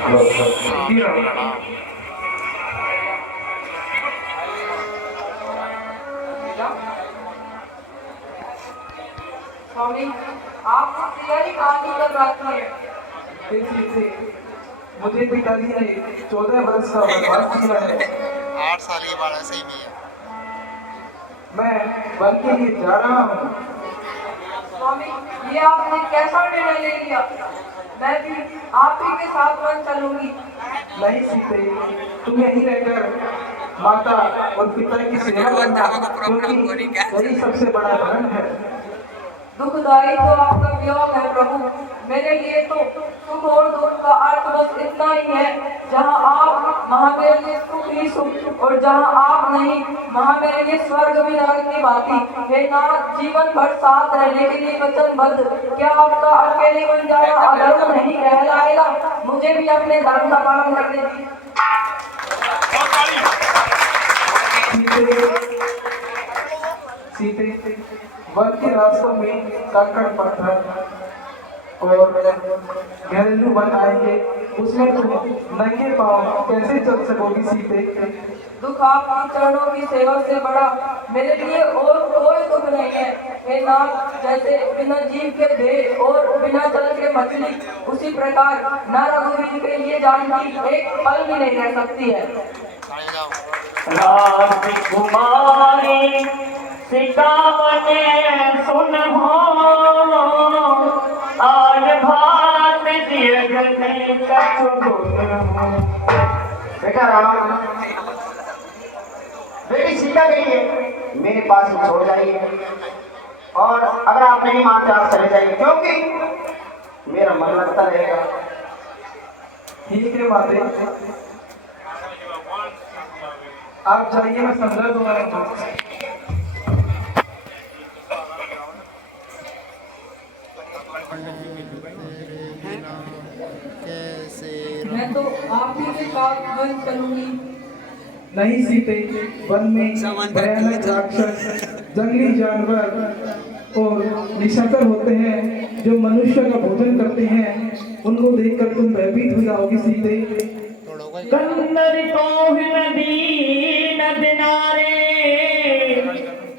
स्वामी, आप तैयारी कहानी कर रखी है। मुझे पिताजी ने 14 वर्ष का वनवास किया है। 8 साल की बात है, सही में है। मैं वन के लिए जा रहा हूँ। स्वामी, ये आपने कैसा निर्णय ले लिया? मैं भी आप ही के साथ वन चलूंगी। नहीं सीते, तुम यहीं रहकर माता और पिता की सेवा करना, क्योंकि यही सबसे बड़ा धर्म है। दुखदाई तो आपका वियोग है प्रभु। मेरे लिए तो सुख और दुख का अर्थ बस इतना ही है, जहाँ आप वहाँ मेरे लिए सुख ही सुख, और जहाँ आप नहीं वहाँ मेरे लिए स्वर्ग भी नरक की बाती। हे नाथ, जीवन भर साथ रहने के लिए वचनबद्ध, क्या आपका अकेले बन जाना अधर्म नहीं कहलाएगा? मुझे भी अपने धर्म का पालन करने दीजिए। सीते, वन के रास्तों में कंकड़ पत्थर और घरेलू वन आएंगे, उसमें तुम नंगे पांव कैसे चल सकोगी सीते? दुख आपकी चरणों की सेवा से बड़ा मेरे लिए और कोई दुख नहीं है। हे नाथ, जैसे बिना जीव के देह और बिना जल के मछली, उसी प्रकार न रघुवीर के लिए जानकी एक पल भी नहीं रह सकती है। राजकुमारी सिकावने सुन हो, आज भात दिए गए कछु बेटा राम, बेटी सीता गई है, मेरे पास ही छोड़ जाइए, और अगर आप नहीं मानते आप चले जाइए, क्योंकि मेरा मन लगता रहेगा। ठीक है माते, आप जाइए, मैं समझा दूंगा इनको। मैं तो आप ही के साथ वन चलूंगी। नहीं सीते, वन में भयानक राक्षस, जंगली जानवर और निशाचर होते हैं जो मनुष्य का भोजन करते हैं। उनको देखकर तुम भयभीत हो जाओगी सीते। कंदर को नदी नदनारे,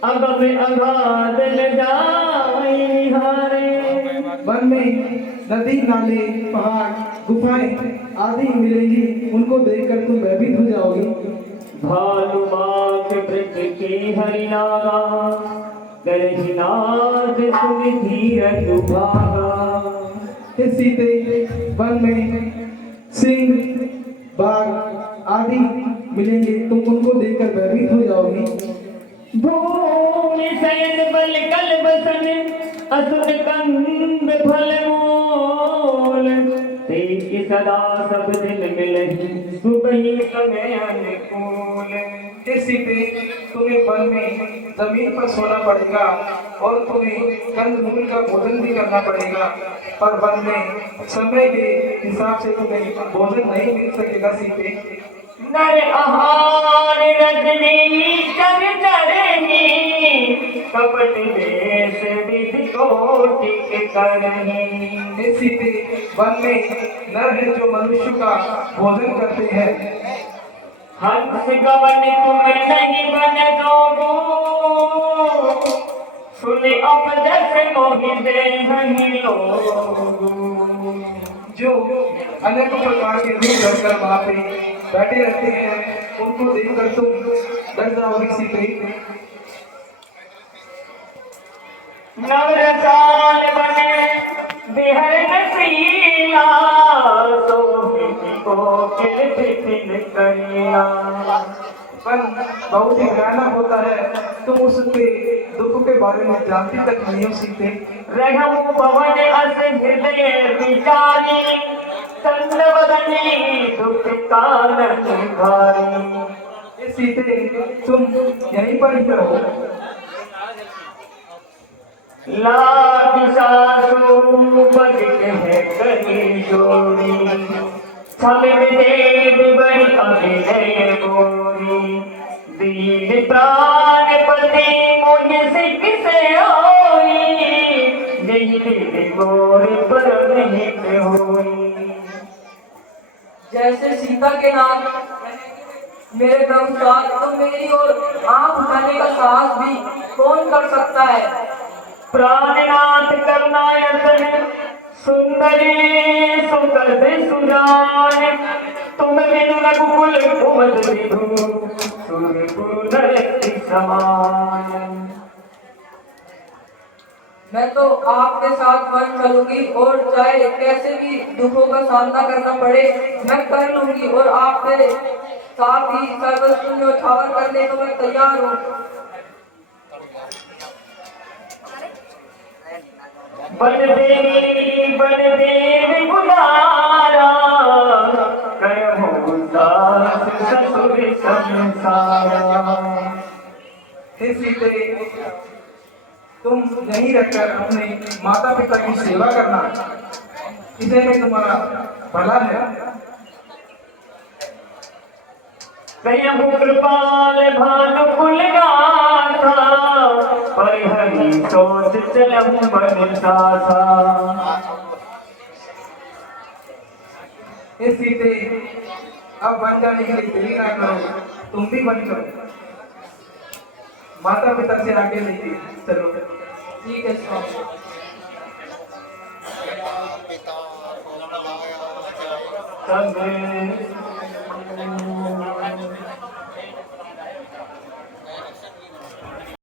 अगम अगाध जाई हारे। वन में नदी, नाले, पहाड़, गुफाएं आदि मिलेंगी, उनको देखकर तुम भयभीत हो जाओगी। भालू बाग वृक्ष की हरिनागा, गरजनाद सुन धीरज भागा। हे सीते, वन में सिंह, बाघ आदि मिलेंगे, तुम उनको देखकर भयभीत हो जाओगी। भूमि सैन बल कल बसन, असुर कंद फल मूल। तेकी सदा सब दिन मिलहि, सुबह समय अनुकूल। हे सीते, तुम्हें वन में जमीन पर सोना पड़ेगा और तुम्हें कंदमूल का भोजन भी करना पड़ेगा, पर वन में समय के हिसाब से तुम्हें भोजन नहीं मिल सकेगा सीते। नर आहार रजनी कर चरही, कपट देश विधि कोटि करही। हे सीते, वन में नर है जो मनुष्य का भोजन करते हैं। हंस गवन तुम नहीं बन जोगो, सुने अपजस मोहि देहि लोगो। जो अनेक प्रकार के रूप धरकर वहाँ पे बैठे रहते हैं, उनको देखकर तुम डर जाओगी सीते। नवरसाल बने बिहर नसीला, को किल करिया। वन बहुत ही भयानक होता है, तुम उसके दुख के बारे में जानती तक नहीं हो सीते। रहु भवन अस हृदय विचारी, चंद बदनी दुख कानन भारी। ये सीते, तुम यहीं पर ही रहो। लाग सासु बदिक है करी जोड़ी, छल देव बड़ी अभिनय गोरी। दीन प्राण पति मुझ सिख से होई, यही दिल गोर पर निहित होई। जैसे सीता के नाथ मेरे प्रभु साथ, तो मेरी और आंख उठाने का साहस भी कौन कर सकता है। प्राणनाथ करना यतन सुंदरी सुकद सुजान, तुम बिनु रघुकुल कुमद विधु सुरपुर नरक समान। मैं तो आपके साथ वन चलूंगी और चाहे कैसे भी दुखों का सामना करना पड़े मैं कर लूंगी, और आपके साथ ही सर्वस्व न्योछावर करने को मैं तैयार हूँ। बन देवी बुलारा, करहु दास ससुर संसारा। हे सीते, तुम यहीं रहकर अपने माता पिता की सेवा करना, इसे में तुम्हारा भला है। कयहु कृपाल भानुकुल गाथा, परिहरि सोच चलहु बन साथा। हे सीते, अब बन जाने के लिए देरी ना करो, तुम भी बन जाओ, माता पिता से आगे लेके चलो। ठीक है स्वामी। पिता सब